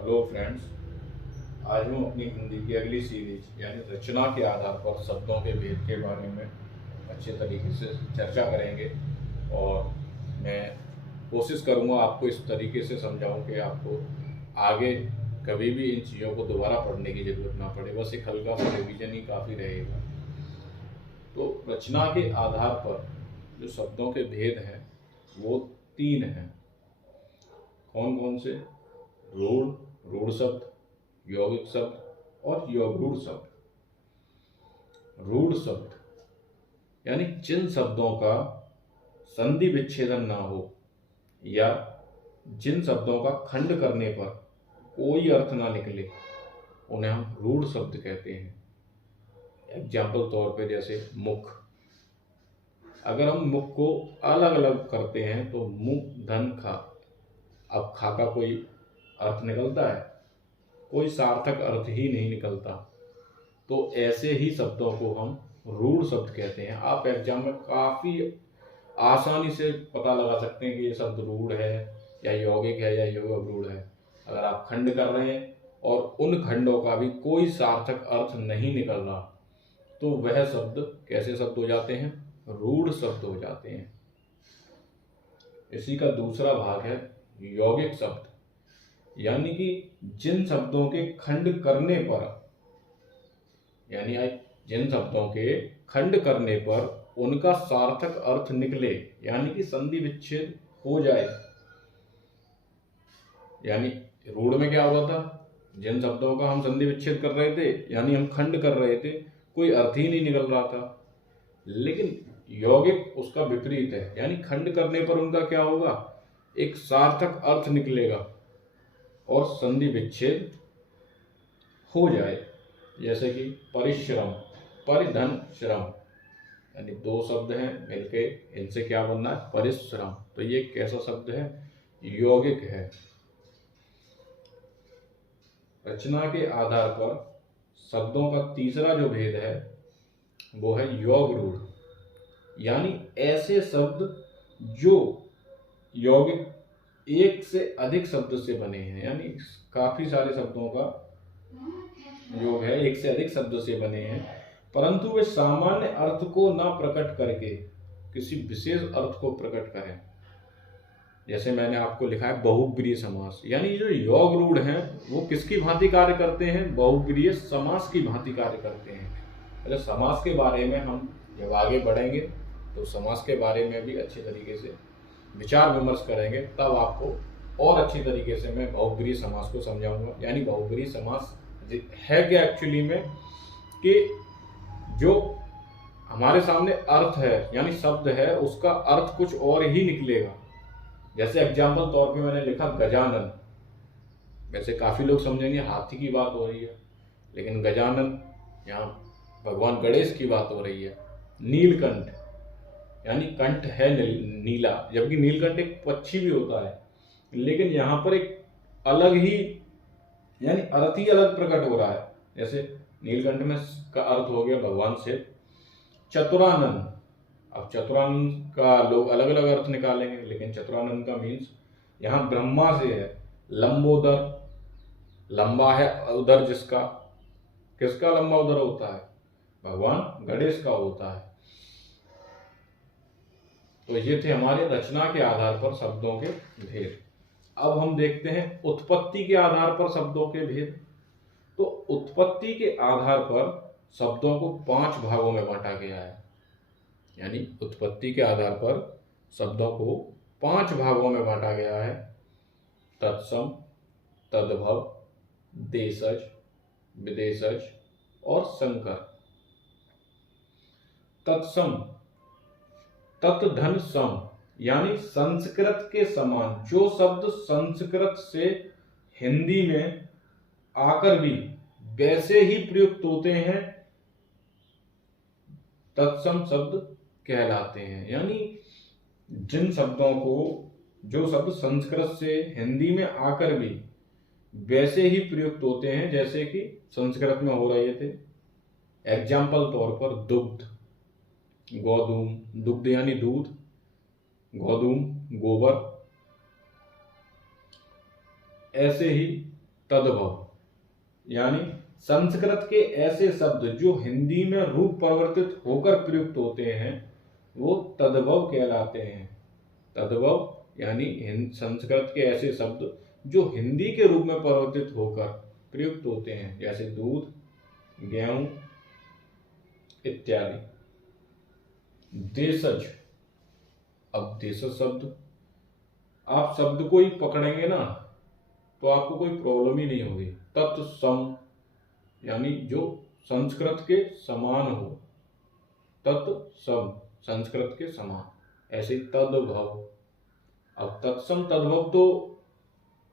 Hello friends. आज हम अपनी हिंदी की अगली सीरीज यानी रचना के आधार पर शब्दों के भेद के बारे में अच्छे तरीके से चर्चा करेंगे। और मैं कोशिश करूँगा आपको इस तरीके से समझाऊं कि आपको आगे कभी भी इन चीज़ों को दोबारा पढ़ने की ज़रूरत ना पड़े। बस एक हल्का सा रिवीजन ही काफ़ी रहेगा। तो रचना के आधार पर जो शब्दों के भेद हैं वो तीन हैं। कौन कौन से? रूढ़, रूढ़ शब्द, यौगिक शब्द और यौगरूढ़ शब्द। रूढ़ शब्द यानी जिन शब्दों का संधि विच्छेदन ना हो या जिन शब्दों का खंड करने पर कोई अर्थ ना निकले उन्हें हम रूढ़ शब्द कहते हैं। एग्जाम्पल तौर पे जैसे मुख। अगर हम मुख को अलग अलग करते हैं तो मुख धन खा। अब खा का कोई अर्थ निकलता है? कोई सार्थक अर्थ ही नहीं निकलता। तो ऐसे ही शब्दों को हम रूढ़ शब्द कहते हैं। आप एग्जाम में काफ़ी आसानी से पता लगा सकते हैं कि ये शब्द रूढ़ है या यौगिक है या यौगरूढ़ है। अगर आप खंड कर रहे हैं और उन खंडों का भी कोई सार्थक अर्थ नहीं निकल रहा तो वह शब्द कैसे शब्द हो जाते हैं? रूढ़ शब्द हो जाते हैं। इसी का दूसरा भाग है यौगिक शब्द, यानी कि जिन शब्दों के खंड करने पर यानी जिन शब्दों के खंड करने पर उनका सार्थक अर्थ निकले यानी कि संधि विच्छेद हो जाए। यानी रूढ़ में क्या हुआ था? जिन शब्दों का हम संधि विच्छेद कर रहे थे यानी हम खंड कर रहे थे, कोई अर्थ ही नहीं निकल रहा था। लेकिन यौगिक उसका विपरीत है, यानी खंड करने पर उनका क्या होगा? एक सार्थक अर्थ निकलेगा और संधि विच्छेद हो जाए। जैसे कि परिश्रम, परिधन श्रम, यानी दो शब्द हैं मिलके इनसे क्या बनना है? परिश्रम। तो ये कैसा शब्द है? यौगिक है। रचना के आधार पर शब्दों का तीसरा जो भेद है वो है यौगरूढ़, यानी ऐसे शब्द जो यौगिक एक से अधिक शब्द से बने हैं, यानी काफी सारे शब्दों का योग है, एक से अधिक शब्द से बने हैं, परंतु वे सामान्य अर्थ को ना प्रकट करके किसी विशेष अर्थ को प्रकट करें। जैसे मैंने आपको लिखा है बहुब्रीहि समास, यानी जो योग रूढ़ हैं वो किसकी भांति कार्य करते हैं? बहुब्रीहि समास की भांति कार्य करते हैं। अगर समास के बारे में हम जब आगे बढ़ेंगे तो समास के बारे में भी अच्छे तरीके से विचार विमर्श करेंगे, तब आपको और अच्छी तरीके से मैं बहुब्रीहि समास को समझाऊंगा। यानी बहुब्रीहि समास है क्या एक्चुअली में? कि जो हमारे सामने अर्थ है यानी शब्द है उसका अर्थ कुछ और ही निकलेगा। जैसे एग्जाम्पल तौर पे मैंने लिखा गजानन। वैसे काफी लोग समझेंगे हाथी की बात हो रही है, लेकिन गजानन यहाँ भगवान गणेश की बात हो रही है। नीलकंठ यानी कंठ है नीला, जबकि नीलकंठ एक पक्षी भी होता है, लेकिन यहाँ पर एक अलग ही यानी अर्थ ही अलग प्रकट हो रहा है। जैसे नीलकंठ में का अर्थ हो गया भगवान शिव। चतुरानन, अब चतुरानंद का लोग अलग अलग अर्थ निकालेंगे, लेकिन चतुरानंद का मीन्स यहाँ ब्रह्मा से है। लंबोदर, लंबा है उदर जिसका, किसका लंबा उदर होता है? भगवान गणेश का होता है। तो ये थे हमारे रचना के आधार पर शब्दों के भेद। अब हम देखते हैं उत्पत्ति के आधार पर शब्दों के भेद। तो उत्पत्ति के आधार पर शब्दों को 5 भागों में बांटा गया है। यानी उत्पत्ति के आधार पर शब्दों को 5 भागों में बांटा गया है। तत्सम, तद्भव, देशज, विदेशज और संकर। तत्सम, तत् धन सम, यानी संस्कृत के समान। जो शब्द संस्कृत से हिंदी में आकर भी वैसे ही प्रयुक्त होते हैं तत्सम शब्द कहलाते हैं। यानी जिन शब्दों को, जो शब्द संस्कृत से हिंदी में आकर भी वैसे ही प्रयुक्त होते हैं जैसे कि संस्कृत में हो रहे थे। एग्जाम्पल तौर पर दुग्ध, गोधूम, दुग्ध यानी दूध, गोधूम गोबर। ऐसे ही तद्भव, यानी संस्कृत के ऐसे शब्द जो हिंदी में रूप परिवर्तित होकर प्रयुक्त होते हैं वो तद्भव कहलाते हैं। तद्भव यानी संस्कृत के ऐसे शब्द जो हिंदी के रूप में परिवर्तित होकर प्रयुक्त होते हैं, जैसे दूध, गेहूं इत्यादि। देशज, अब देशज शब्द आप शब्द को ही पकड़ेंगे ना तो आपको कोई प्रॉब्लम ही नहीं होगी। तत्सम यानी जो संस्कृत के समान हो, तत्सम संस्कृत के समान, ऐसे तद्भव। अब तत्सम तद्भव तो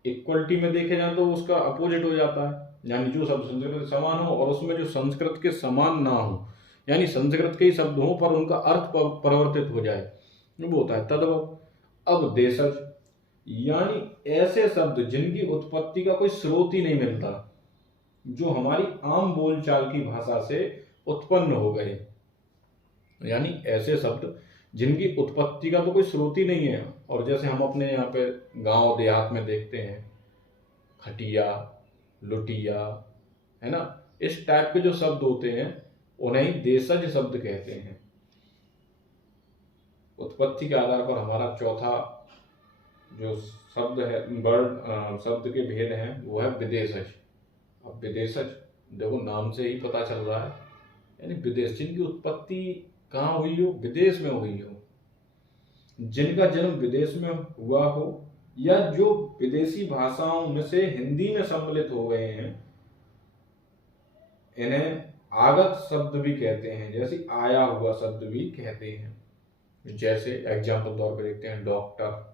इक्वलिटी में देखे जाए तो उसका अपोजिट हो जाता है, यानी जो शब्द संस्कृत के समान हो और उसमें जो संस्कृत के समान ना हो, यानी संस्कृत के ही शब्द हो पर उनका अर्थ परिवर्तित हो जाए, वो होता है तद्भव। अब देशज यानी ऐसे शब्द जिनकी उत्पत्ति का कोई स्रोत ही नहीं मिलता, जो हमारी आम बोलचाल की भाषा से उत्पन्न हो गए, यानी ऐसे शब्द जिनकी उत्पत्ति का तो कोई स्रोत ही नहीं है। और जैसे हम अपने यहाँ पे गांव देहात में देखते हैं खटिया, लुटिया, है ना, इस टाइप के जो शब्द होते हैं उन्हें ही देशज शब्द कहते हैं। उत्पत्ति के आधार पर हमारा चौथा जो शब्द है, वर्ड शब्द के भेद हैं, वो है विदेशज। अब विदेशज देखो नाम से ही पता चल रहा है, यानी विदेश, जिनकी उत्पत्ति कहाँ हुई हो, विदेश में हुई हो, जिनका जन्म विदेश में हुआ हो, या जो विदेशी भाषाओं में से हिंदी में सम्मिलित हो गए हैं, इन्हें आगत शब्द भी कहते हैं, जैसे आया हुआ शब्द भी कहते हैं। जैसे एग्जाम्पल तौर पर देखते हैं डॉक्टर,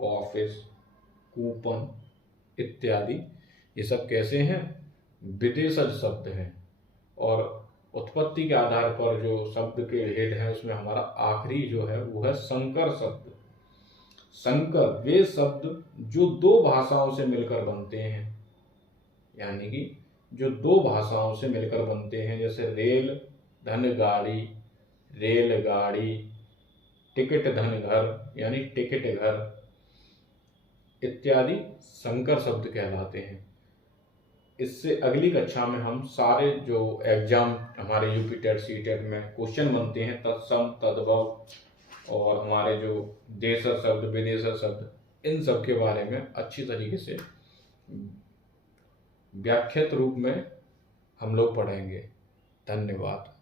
ऑफिस, कूपन इत्यादि, ये सब कैसे हैं, विदेशज शब्द हैं। और उत्पत्ति के आधार पर जो शब्द के भेद हैं उसमें हमारा आखिरी जो है वो है संकर शब्द। संकर वे शब्द जो दो भाषाओं से मिलकर बनते हैं, यानी कि जो दो भाषाओं से मिलकर बनते हैं, जैसे रेल धन गाड़ी, रेलगाड़ी, टिकट धन घर यानी टिकट घर इत्यादि संकर शब्द कहलाते हैं। इससे अगली कक्षा में हम सारे जो एग्जाम हमारे यूपी टेट सी टेट में क्वेश्चन बनते हैं, तत्सम तद्भव और हमारे जो देशज शब्द, विदेशज शब्द, इन सब के बारे में अच्छी तरीके से व्याख्यात रूप में हम लोग पढ़ेंगे। धन्यवाद।